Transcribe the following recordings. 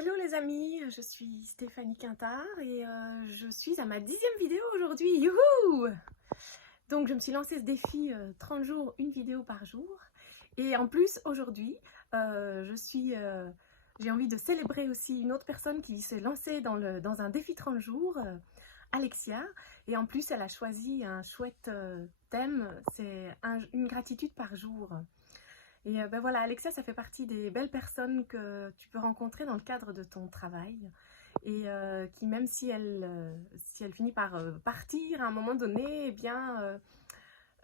Hello les amis, je suis Stéphanie Quintard et je suis à ma 10e vidéo aujourd'hui, youhou! Donc je me suis lancé ce défi 30 jours, une vidéo par jour. Et en plus aujourd'hui, j'ai envie de célébrer aussi une autre personne qui s'est lancée dans un défi 30 jours, Alexia. Et en plus elle a choisi un chouette thème, c'est une gratitude par jour. Et ben voilà, Alexia, ça fait partie des belles personnes que tu peux rencontrer dans le cadre de ton travail et qui, même si elle finit par partir à un moment donné, eh bien,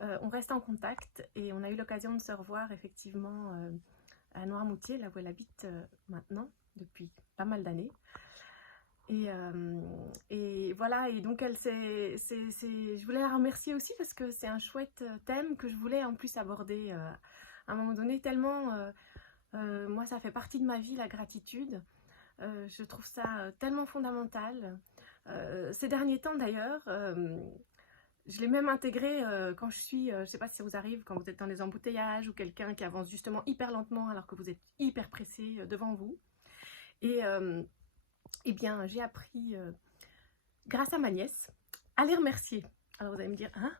on reste en contact et on a eu l'occasion de se revoir effectivement à Noirmoutier, là où elle habite maintenant, depuis pas mal d'années. Et voilà, et donc je voulais la remercier aussi parce que c'est un chouette thème que je voulais en plus aborder à un moment donné, tellement moi ça fait partie de ma vie, la gratitude. Je trouve ça tellement fondamental. Ces derniers temps d'ailleurs, je l'ai même intégré quand je suis, je sais pas si ça vous arrive, quand vous êtes dans les embouteillages ou quelqu'un qui avance justement hyper lentement alors que vous êtes hyper pressé devant vous. Et eh bien, j'ai appris, grâce à ma nièce, à les remercier. Alors vous allez me dire, hein?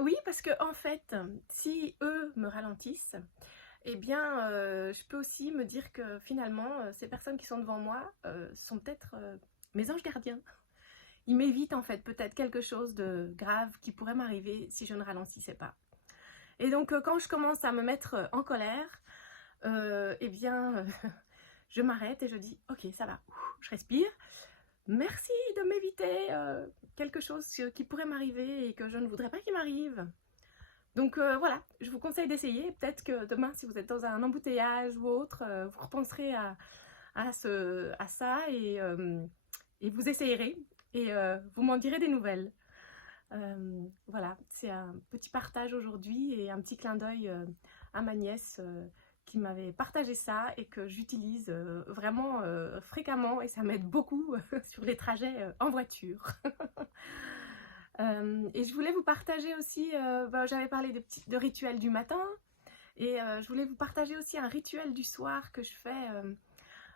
Oui, parce que en fait, si eux me ralentissent, eh bien, je peux aussi me dire que finalement, ces personnes qui sont devant moi sont peut-être mes anges gardiens. Ils m'évitent en fait peut-être quelque chose de grave qui pourrait m'arriver si je ne ralentissais pas. Et donc, quand je commence à me mettre en colère, eh bien, je m'arrête et je dis, ok, ça va, je respire. Merci de m'éviter quelque chose qui pourrait m'arriver et que je ne voudrais pas qu'il m'arrive. Donc voilà, je vous conseille d'essayer. Peut-être que demain, si vous êtes dans un embouteillage ou autre, vous repenserez à ça et vous essayerez et vous m'en direz des nouvelles. Voilà, c'est un petit partage aujourd'hui et un petit clin d'œil à ma nièce qui m'avait partagé ça et que j'utilise vraiment fréquemment et ça m'aide beaucoup sur les trajets en voiture. Et je voulais vous partager aussi, j'avais parlé de rituels du matin et je voulais vous partager aussi un rituel du soir que je fais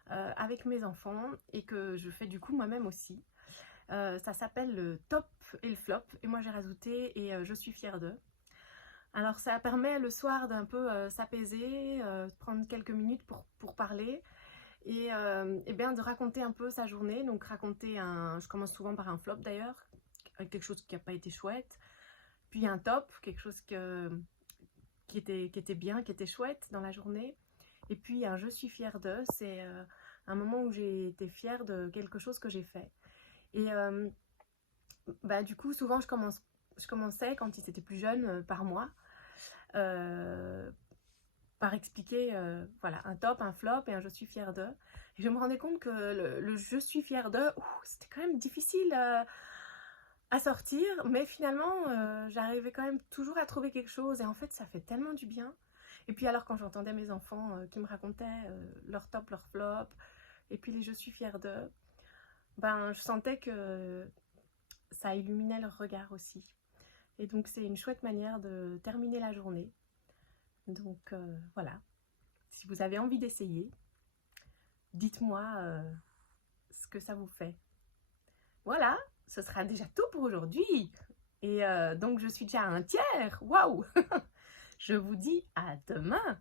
avec mes enfants et que je fais du coup moi-même aussi. Ça s'appelle le top et le flop et moi j'ai rajouté et je suis fière d'eux. Alors ça permet le soir d'un peu s'apaiser, prendre quelques minutes pour parler et bien de raconter un peu sa journée. Donc je commence souvent par un flop d'ailleurs, quelque chose qui n'a pas été chouette, puis un top, quelque chose qui était bien, qui était chouette dans la journée, et puis un je suis fière de, c'est un moment où j'ai été fière de quelque chose que j'ai fait. Et du coup souvent je commençais quand ils étaient plus jeunes par moi, par expliquer voilà, un top, un flop et un je suis fière de. Et je me rendais compte que le je suis fière de, c'était quand même difficile à sortir, mais finalement j'arrivais quand même toujours à trouver quelque chose et en fait ça fait tellement du bien. Et puis alors quand j'entendais mes enfants qui me racontaient leur top, leur flop et puis les je suis fière de, je sentais que ça illuminait leur regard aussi. Et donc c'est une chouette manière de terminer la journée. Donc voilà, si vous avez envie d'essayer, dites-moi ce que ça vous fait. Voilà, ce sera déjà tout pour aujourd'hui. Et donc je suis déjà à un tiers, waouh! Je vous dis à demain!